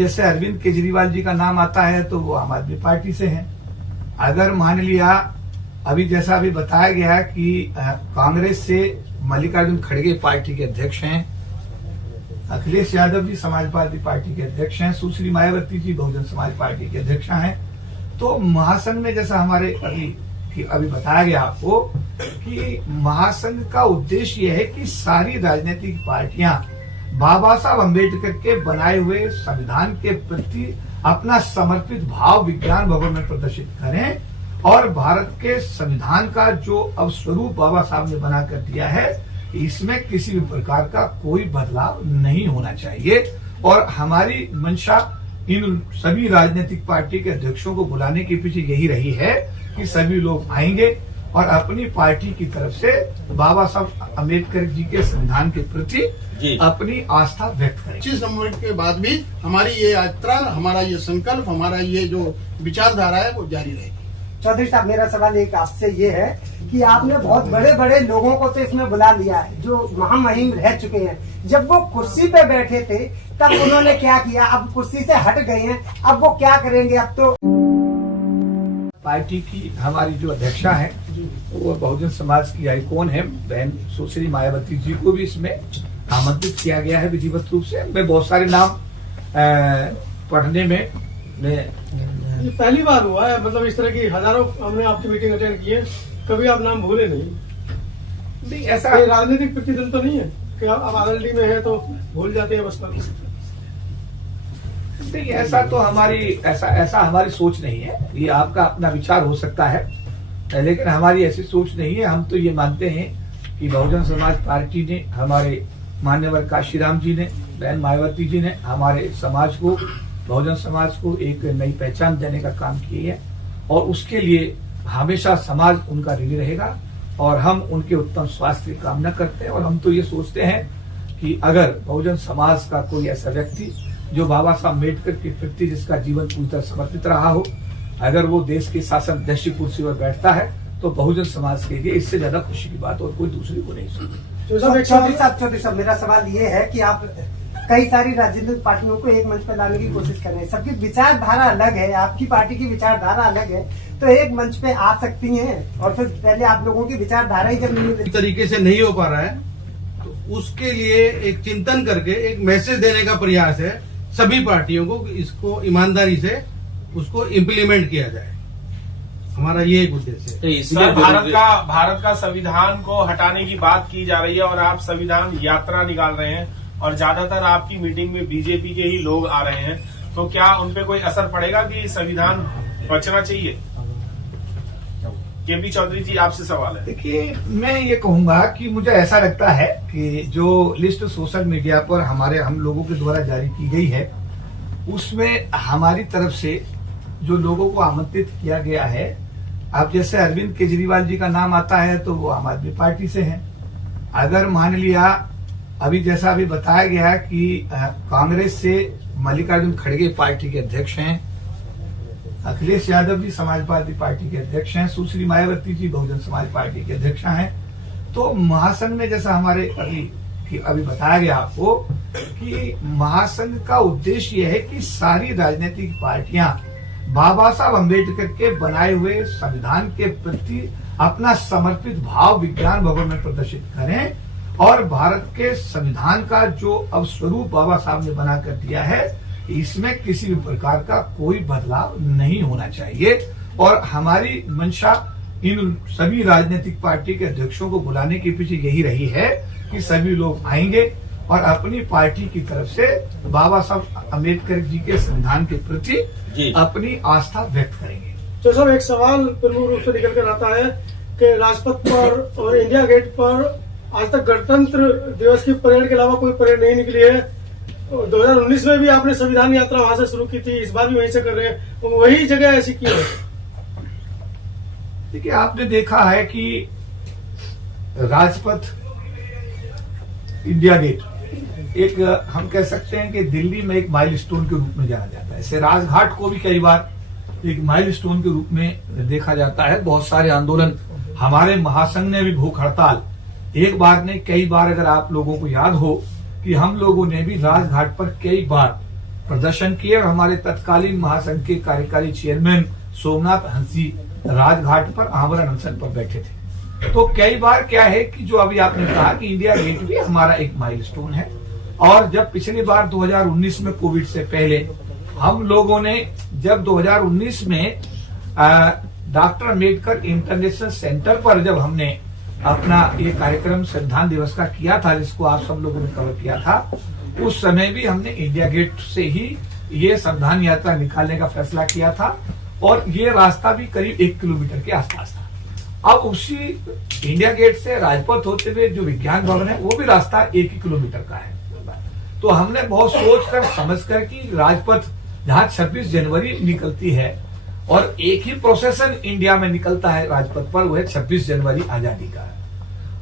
जैसे अरविंद केजरीवाल जी का नाम आता है तो वो आम आदमी पार्टी से हैं। अगर मान लिया अभी जैसा अभी बताया गया कि कांग्रेस से मल्लिकार्जुन खड़गे पार्टी के अध्यक्ष हैं, अखिलेश यादव जी समाजवादी पार्टी के अध्यक्ष हैं, सुश्री मायावती जी बहुजन समाज पार्टी के अध्यक्ष हैं। तो महासंघ में जैसा हमारे अभी बताया गया आपको कि महासंघ का उद्देश्य यह है कि सारी राजनीतिक पार्टियां बाबा साहब अम्बेडकर के बनाए हुए संविधान के प्रति अपना समर्पित भाव विज्ञान भवन में प्रदर्शित करें और भारत के संविधान का जो अब स्वरूप बाबा साहब ने बना कर दिया है इसमें किसी भी प्रकार का कोई बदलाव नहीं होना चाहिए। और हमारी मंशा इन सभी राजनीतिक पार्टी के अध्यक्षों को बुलाने के पीछे यही रही है कि सभी लोग आएंगे और अपनी पार्टी की तरफ से बाबा साहब अम्बेडकर जी के संविधान के प्रति अपनी आस्था व्यक्त करें। 25 नवंबर के बाद भी हमारी ये यात्रा, हमारा ये संकल्प, हमारा ये जो विचारधारा है वो जारी रहेगी। चौधरी साहब, मेरा सवाल एक आपसे ये है कि आपने बहुत बड़े बड़े लोगों को तो इसमें बुला लिया है जो महामहिम रह चुके हैं। जब वो कुर्सी पे बैठे थे तब उन्होंने क्या किया, अब कुर्सी से हट गए हैं, अब वो क्या करेंगे? अब तो पार्टी की हमारी जो अध्यक्षा है वो बहुजन समाज की आइकॉन है बहन सुश्री मायावती जी को भी इसमें आमंत्रित किया गया है विधिवत रूप से। मैं बहुत सारे नाम पढ़ने में ये पहली बार हुआ है, मतलब इस तरह की हजारों हमने आपकी मीटिंग अटेंड की है, कभी आप नाम भूले नहीं। ऐसा राजनीतिक प्रतिदिन तो नहीं है कि आप आरएलडी में है तो भूल जाते हैं बस। नहीं, ऐसा तो ऐसा हमारी सोच नहीं है। ये आपका अपना विचार हो सकता है, लेकिन हमारी ऐसी सोच नहीं है। हम तो ये मानते हैं कि बहुजन समाज पार्टी ने, हमारे मान्यवर काशीराम जी ने, बहन मायावती जी ने हमारे समाज को, बहुजन समाज को एक नई पहचान देने का काम किया है और उसके लिए हमेशा समाज उनका ऋणी रहेगा और हम उनके उत्तम स्वास्थ्य की कामना करते हैं। और हम तो ये सोचते हैं कि अगर बहुजन समाज का कोई ऐसा व्यक्ति जो बाबा साहब अम्बेडकर के प्रति जिसका जीवन पूरी तरह समर्पित रहा हो, अगर वो देश के शासन अध्यक्ष की कुर्सी पर बैठता है तो बहुजन समाज के लिए इससे ज्यादा खुशी की बात और कोई दूसरी को नहीं सुनी। चौधरी साहब, मेरा सवाल ये है कि आप कई सारी राजनीतिक पार्टियों को एक मंच पर लाने की कोशिश कर रहे हैं। सबकी विचारधारा अलग है, आपकी पार्टी की विचारधारा अलग है, तो एक मंच पे आ सकती हैं और फिर पहले आप लोगों की विचारधारा ही जब नहीं तरीके से नहीं हो पा रहा है तो उसके लिए एक चिंतन करके एक मैसेज देने का प्रयास है सभी पार्टियों को कि इसको ईमानदारी से उसको इम्प्लीमेंट किया जाए। हमारा ये एक उद्देश्य है। तो इस बार भारत का संविधान को हटाने की बात की जा रही है और आप संविधान यात्रा निकाल रहे हैं और ज्यादातर आपकी मीटिंग में बीजेपी के ही लोग आ रहे हैं, तो क्या उनपे कोई असर पड़ेगा कि संविधान बचना चाहिए? केपी चौधरी जी, आपसे सवाल है। देखिए, मैं ये कहूंगा कि मुझे ऐसा लगता है कि जो लिस्ट सोशल मीडिया पर हम लोगों के द्वारा जारी की गई है उसमें हमारी तरफ से जो लोगों को आमंत्रित किया गया है, अब जैसे अरविंद केजरीवाल जी का नाम आता है तो वो आम आदमी पार्टी से हैं। अगर मान लिया अभी जैसा अभी बताया गया कि कांग्रेस से मल्लिकार्जुन खड़गे पार्टी के अध्यक्ष हैं, अखिलेश यादव जी समाजवादी पार्टी के अध्यक्ष हैं, सुश्री मायावती जी बहुजन समाज पार्टी के अध्यक्ष हैं। तो महासंघ में जैसा हमारे अभी बताया गया आपको कि महासंघ का उद्देश्य यह है कि सारी राजनीतिक पार्टियां बाबा साहब अम्बेडकर के बनाए हुए संविधान के प्रति अपना समर्पित भाव विज्ञान भवन में प्रदर्शित करें और भारत के संविधान का जो अब स्वरूप बाबा साहब ने बना कर दिया है इसमें किसी भी प्रकार का कोई बदलाव नहीं होना चाहिए। और हमारी मंशा इन सभी राजनीतिक पार्टी के अध्यक्षों को बुलाने के पीछे यही रही है कि सभी लोग आएंगे और अपनी पार्टी की तरफ से बाबा साहब अम्बेडकर जी के संविधान के प्रति अपनी आस्था व्यक्त करेंगे। तो सब एक सवाल प्रमुख रूप से निकल कर आता है कि राजपथ पर और इंडिया गेट पर आज तक गणतंत्र दिवस की परेड के अलावा कोई परेड नहीं निकली है। 2019 में भी आपने संविधान यात्रा वहां से शुरू की थी, इस बार भी वहीं से कर रहे हैं, तो वही जगह ऐसी क्यों है? देखिए, आपने देखा है कि राजपथ, इंडिया गेट एक हम कह सकते हैं कि दिल्ली में एक माइलस्टोन के रूप में जाना जाता है। ऐसे राजघाट को भी कई बार एक माइलस्टोन के रूप में देखा जाता है। बहुत सारे आंदोलन, हमारे महासंघ ने भी भूख हड़ताल एक बार नहीं कई बार, अगर आप लोगों को याद हो कि हम लोगों ने भी राजघाट पर कई बार प्रदर्शन किए और हमारे तत्कालीन महासंघ के कार्यकारी चेयरमैन सोमनाथ हंसी राजघाट पर आमरण अनशन पर बैठे थे। तो कई बार क्या है कि जो अभी आपने कहा कि इंडिया गेट भी हमारा एक माइलस्टोन है, और जब पिछली बार 2019 में कोविड से पहले हम लोगों ने जब 2019 में डॉक्टर अम्बेडकर इंटरनेशनल सेंटर पर जब हमने अपना ये कार्यक्रम संविधान दिवस का किया था, जिसको आप सब लोगों ने कवर किया था, उस समय भी हमने इंडिया गेट से ही ये संविधान यात्रा निकालने का फैसला किया था, और ये रास्ता भी करीब 1 किलोमीटर के आसपास था। अब उसी इंडिया गेट से राजपथ होते हुए जो विज्ञान भवन है वो भी रास्ता 1 ही किलोमीटर का है। तो हमने बहुत सोच कर समझ कर कि राजपथ जहां 26 जनवरी निकलती है और एक ही प्रोसेसन इंडिया में निकलता है राजपथ पर, वो है 26 जनवरी आजादी का।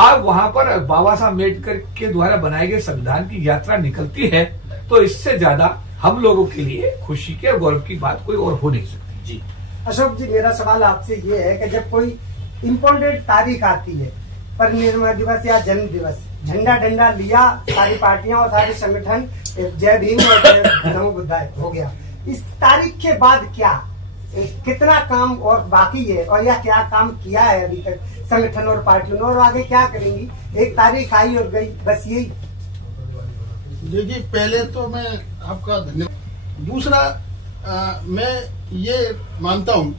अब वहां पर बाबा साहब अम्बेडकर के द्वारा बनाए गए संविधान की यात्रा निकलती है, तो इससे ज्यादा हम लोगों के लिए खुशी के और गौरव की बात कोई और हो नहीं सकती। जी अशोक जी, मेरा सवाल आपसे ये है कि जब कोई इम्पोर्टेंट तारीख आती है, परिनिर्वाण दिवस या जन्म दिवस, झंडा डंडा लिया सारी पार्टियां और सारे संगठन, जय भीम और जय नमो बुद्धाय हो गया। इस तारीख के बाद क्या कितना काम और बाकी है, और या क्या काम किया है अभी तक संगठन और पार्टियों ने, और आगे क्या करेंगी? एक तारीख आई और गई, बस यही। देखिए, पहले तो मैं आपका धन्यवाद। दूसरा, मैं ये मानता हूं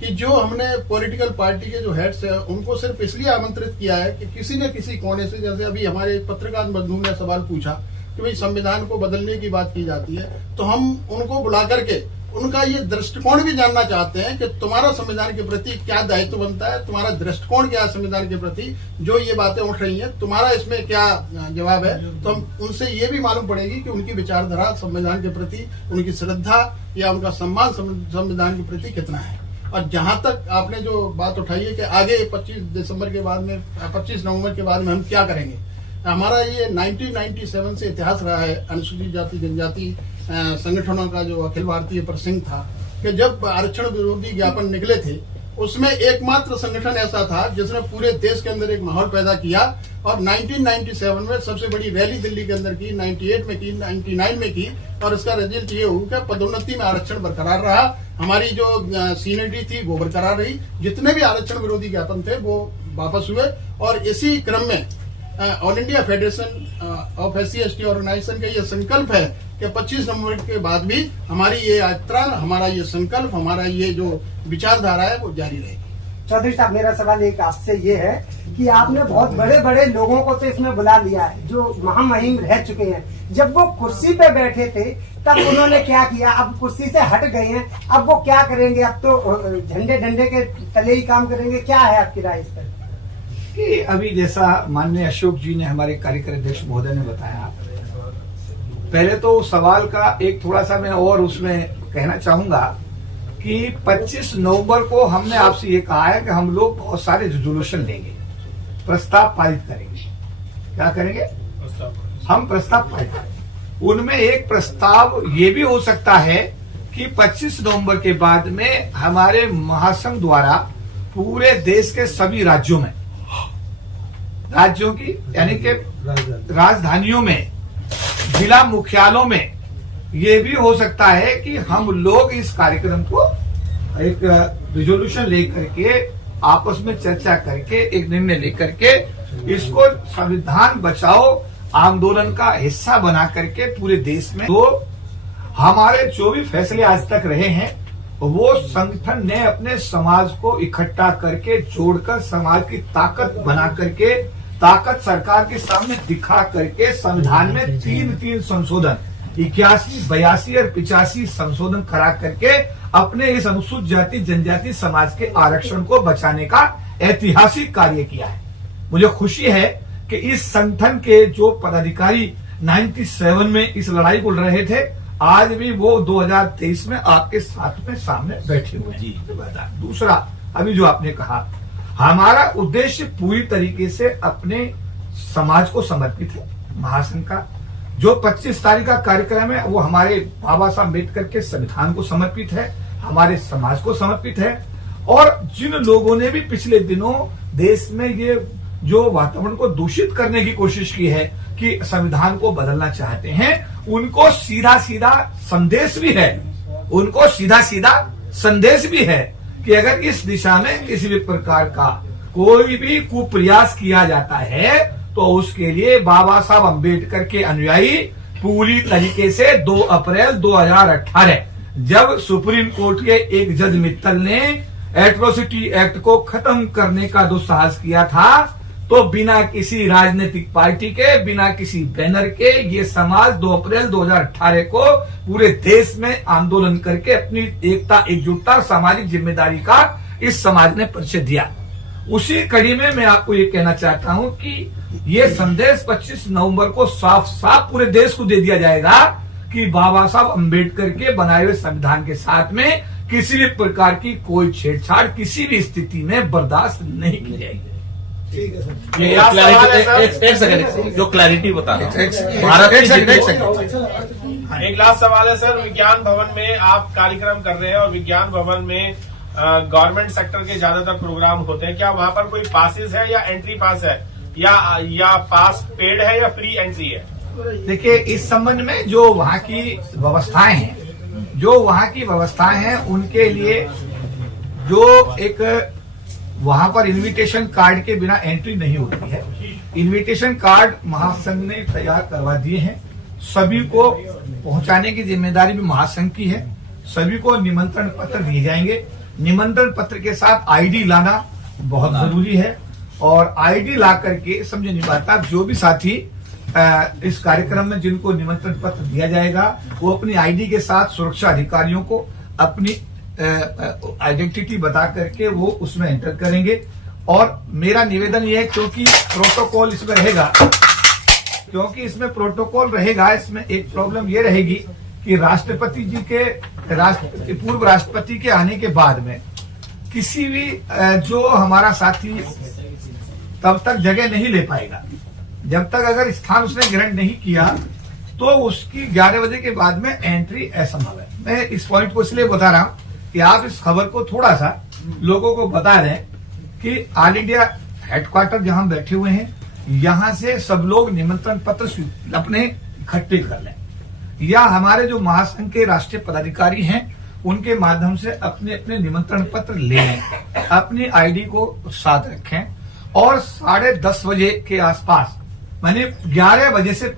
कि जो हमने पॉलिटिकल पार्टी के जो हेड्स है उनको सिर्फ इसलिए आमंत्रित किया है कि किसी न किसी कोने से, जैसे अभी हमारे पत्रकार बंधु ने सवाल पूछा कि भाई संविधान को बदलने की बात की जाती है, तो हम उनको बुला करके उनका ये दृष्टिकोण भी जानना चाहते हैं कि तुम्हारा संविधान के प्रति क्या दायित्व बनता है, तुम्हारा दृष्टिकोण क्या है संविधान के प्रति, जो ये बातें उठ रही हैं, तुम्हारा इसमें क्या जवाब है। तो हम उनसे ये भी मालूम पड़ेगी कि उनकी विचारधारा संविधान के प्रति, उनकी श्रद्धा या उनका सम्मान संविधान के प्रति कितना है। और जहां तक आपने जो बात उठाई है कि आगे 25 दिसंबर के बाद में, 25 नवंबर के बाद में हम क्या करेंगे, हमारा ये 1997 से इतिहास रहा है अनुसूचित जाति जनजाति संगठनों का, जो अखिल भारतीय परिसंघ था, कि जब आरक्षण विरोधी ज्ञापन निकले थे उसमें एकमात्र संगठन ऐसा था जिसने पूरे देश के अंदर एक माहौल पैदा किया, और 1997 में सबसे बड़ी रैली दिल्ली के अंदर की, 98 में की, 99 में की, और इसका रिजल्ट ये हुआ कि पदोन्नति में आरक्षण बरकरार रहा, हमारी जो सीनियरिटी थी वो बरकरार रही, जितने भी आरक्षण विरोधी ज्ञापन थे वो वापस हुए। और इसी क्रम में all India federation of SC/ST organisation का ये संकल्प है कि 25 नवंबर के बाद भी हमारी ये यात्रा, हमारा ये संकल्प, हमारा ये जो विचारधारा है वो जारी रहेगी। चौधरी साहब, मेरा सवाल एक आपसे ये है कि आपने बहुत बड़े बड़े लोगों को तो इसमें बुला लिया है जो महामहिम रह चुके हैं। जब वो कुर्सी पे बैठे थे तब उन्होंने क्या किया, अब कुर्सी से हट गए हैं, अब वो क्या करेंगे? अब तो झंडे डंडे के तले ही काम करेंगे। क्या है आपकी राय इस पर? कि अभी जैसा माननीय अशोक जी ने, हमारे कार्यकारी अध्यक्ष महोदय ने बताया, पहले तो सवाल का एक थोड़ा सा मैं और उसमें कहना चाहूंगा कि 25 नवंबर को हमने आपसे ये कहा है कि हम लोग बहुत सारे रेजोल्यूशन लेंगे, प्रस्ताव पारित करेंगे। क्या करेंगे? हम प्रस्ताव पारित करेंगे। उनमें एक प्रस्ताव ये भी हो सकता है कि 25 नवंबर के बाद में हमारे महासंघ द्वारा पूरे देश के सभी राज्यों की यानी कि राजधानियों में, जिला मुख्यालयों में ये भी हो सकता है कि हम लोग इस कार्यक्रम को एक रिजोल्यूशन लेकर के, आपस में चर्चा करके, एक निर्णय लेकर के इसको संविधान बचाओ आंदोलन का हिस्सा बना करके पूरे देश में, तो हमारे जो भी फैसले आज तक रहे हैं वो संगठन ने अपने समाज को इकट्ठा करके, जोड़कर, समाज की ताकत बना करके, ताकत सरकार के सामने दिखा करके संविधान में 3 संशोधन, 81, 82 और 85 संशोधन करा करके अपने इस अनुसूचित जाति जनजाति समाज के आरक्षण को बचाने का ऐतिहासिक कार्य किया है। मुझे खुशी है कि इस संगठन के जो पदाधिकारी 97 में इस लड़ाई को लड़ रहे थे, आज भी वो 2023 में आपके साथ में सामने बैठे हुए हैं। दूसरा, अभी जो आपने कहा, हमारा उद्देश्य पूरी तरीके से अपने समाज को समर्पित है। महासंघ का जो 25 तारीख का कार्यक्रम है वो हमारे बाबा साहब अम्बेडकर के संविधान को समर्पित है, हमारे समाज को समर्पित है। और जिन लोगों ने भी पिछले दिनों देश में ये जो वातावरण को दूषित करने की कोशिश की है कि संविधान को बदलना चाहते हैं, उनको सीधा सीधा संदेश भी है, उनको सीधा सीधा संदेश भी है कि अगर इस दिशा में किसी भी प्रकार का कोई भी कुप्रयास किया जाता है तो उसके लिए बाबा साहब अम्बेडकर के अनुयायी पूरी तरीके से 2 अप्रैल 2018 जब सुप्रीम कोर्ट के एक जज मित्तल ने एट्रोसिटी एक्ट को खत्म करने का दुस्साहस किया था, तो बिना किसी राजनीतिक पार्टी के, बिना किसी बैनर के ये समाज 2 अप्रैल 2018 को पूरे देश में आंदोलन करके अपनी एकता, एकजुटता और सामाजिक जिम्मेदारी का इस समाज ने परिचय दिया। उसी कड़ी में मैं आपको ये कहना चाहता हूं कि ये संदेश 25 नवंबर को साफ साफ पूरे देश को दे दिया जाएगा कि बाबा साहब अम्बेडकर के बनाए हुए संविधान के साथ में किसी भी प्रकार की कोई छेड़छाड़ किसी भी स्थिति में बर्दाश्त नहीं की जाएगी। ये लास्ट सवाल है सर। एक सेकंड, जो क्लारिटी बता रहा हूं, भारत एक लास्ट सवाल है सर। विज्ञान भवन में आप कार्यक्रम कर रहे हैं और विज्ञान भवन में गवर्नमेंट सेक्टर के ज्यादातर प्रोग्राम होते हैं, क्या वहां पर कोई पासेस है या एंट्री पास है या पास पेड है या फ्री एंट्री है? देखिए, इस संबंध में जो वहाँ की व्यवस्थाएं हैं, जो वहाँ की व्यवस्थाएं हैं उनके लिए जो एक वहाँ पर इनविटेशन कार्ड के बिना एंट्री नहीं होती है। इनविटेशन कार्ड महासंघ ने तैयार करवा दिए हैं, सभी को पहुंचाने की जिम्मेदारी भी महासंघ की है। सभी को निमंत्रण पत्र दिए जाएंगे। निमंत्रण पत्र के साथ आईडी लाना बहुत जरूरी है और आईडी ला करके समझ नहीं पाता जो भी साथी इस कार्यक्रम में जिनको निमंत्रण पत्र दिया जाएगा वो अपनी आईडी के साथ सुरक्षा अधिकारियों को अपनी आइडेंटिटी बता करके वो उसमें एंटर करेंगे। और मेरा निवेदन ये है, क्योंकि प्रोटोकॉल इसमें रहेगा, इसमें एक प्रॉब्लम ये रहेगी कि राष्ट्रपति जी के पूर्व राष्ट्रपति के आने के बाद में किसी भी जो हमारा साथी तब तक जगह नहीं ले पाएगा। जब तक अगर स्थान उसने ग्रहण नहीं किया तो उसकी 11 बजे के बाद में एंट्री असंभव है। मैं इस पॉइंट को इसलिए बता रहा हूं कि आप इस खबर को थोड़ा सा लोगों को बता दें कि ऑल इंडिया हेडक्वार्टर जहां बैठे हुए हैं, यहां से सब लोग निमंत्रण पत्र अपने इकट्ठे कर लें, या हमारे जो महासंघ के राष्ट्रीय पदाधिकारी हैं उनके माध्यम से अपने अपने निमंत्रण पत्र ले लें, अपनी आईडी को साथ रखें और 10:30 बजे के आसपास, माने 11 बजे से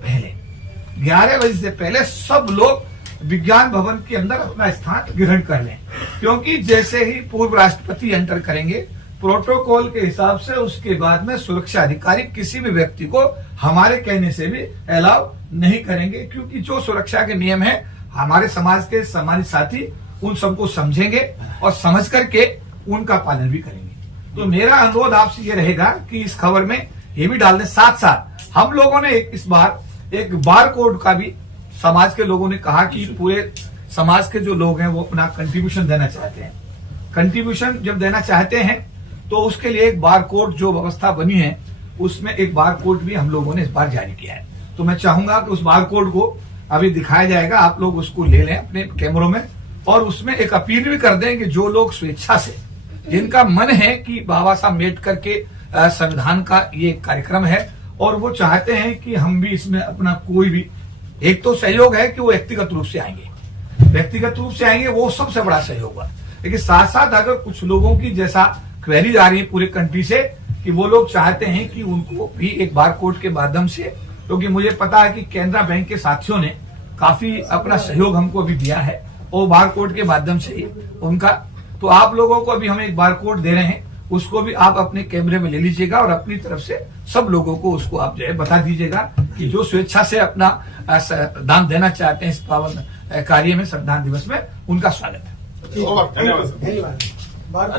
पहले सब लोग विज्ञान भवन के अंदर अपना स्थान ग्रहण कर लें। क्योंकि जैसे ही पूर्व राष्ट्रपति एंटर करेंगे प्रोटोकॉल के हिसाब से उसके बाद में सुरक्षा अधिकारी किसी भी व्यक्ति को हमारे कहने से भी अलाउ नहीं करेंगे, क्योंकि जो सुरक्षा के नियम है हमारे समाज के सामान्य साथी उन सबको समझेंगे और समझ करके उनका पालन भी करेंगे। तो मेरा अनुरोध आपसे ये रहेगा कि इस खबर में ये भी डाल दें। साथ साथ हम लोगों ने इस बार एक बार कोड का भी समाज के लोगों ने कहा कि पूरे समाज के जो लोग हैं वो अपना कंट्रीब्यूशन देना चाहते हैं। कंट्रीब्यूशन जब देना चाहते हैं तो उसके लिए एक बार कोड जो व्यवस्था बनी है उसमें एक बार कोड भी हम लोगों ने इस बार जारी किया है। तो मैं चाहूंगा कि उस बार कोड को अभी दिखाया जाएगा, आप लोग उसको ले लें अपने कैमरों में और उसमें एक अपील भी कर दें कि जो लोग स्वेच्छा से, जिनका मन है कि बाबा साहब अम्बेडकर के संविधान का ये कार्यक्रम है और वो चाहते हैं कि हम भी इसमें अपना कोई भी, एक तो सहयोग है कि वो व्यक्तिगत रूप से आएंगे, वो सबसे बड़ा सहयोग हुआ। लेकिन साथ साथ अगर कुछ लोगों की जैसा क्वेरी आ रही है पूरे कंट्री से कि वो लोग चाहते हैं कि उनको भी एक बार कोड के माध्यम से, क्योंकि मुझे पता है कि केनरा बैंक के साथियों ने काफी अपना सहयोग हमको अभी दिया है और बार कोड के माध्यम से ही उनका, तो आप लोगों को अभी हम एक बार कोड दे रहे हैं, उसको भी आप अपने कैमरे में ले लीजिएगा और अपनी तरफ से सब लोगों को उसको आप जो है बता दीजिएगा कि जो स्वेच्छा से अपना दान देना चाहते हैं इस पावन कार्य में, संविधान दिवस में, उनका स्वागत है। धन्यवाद। धन्यवाद।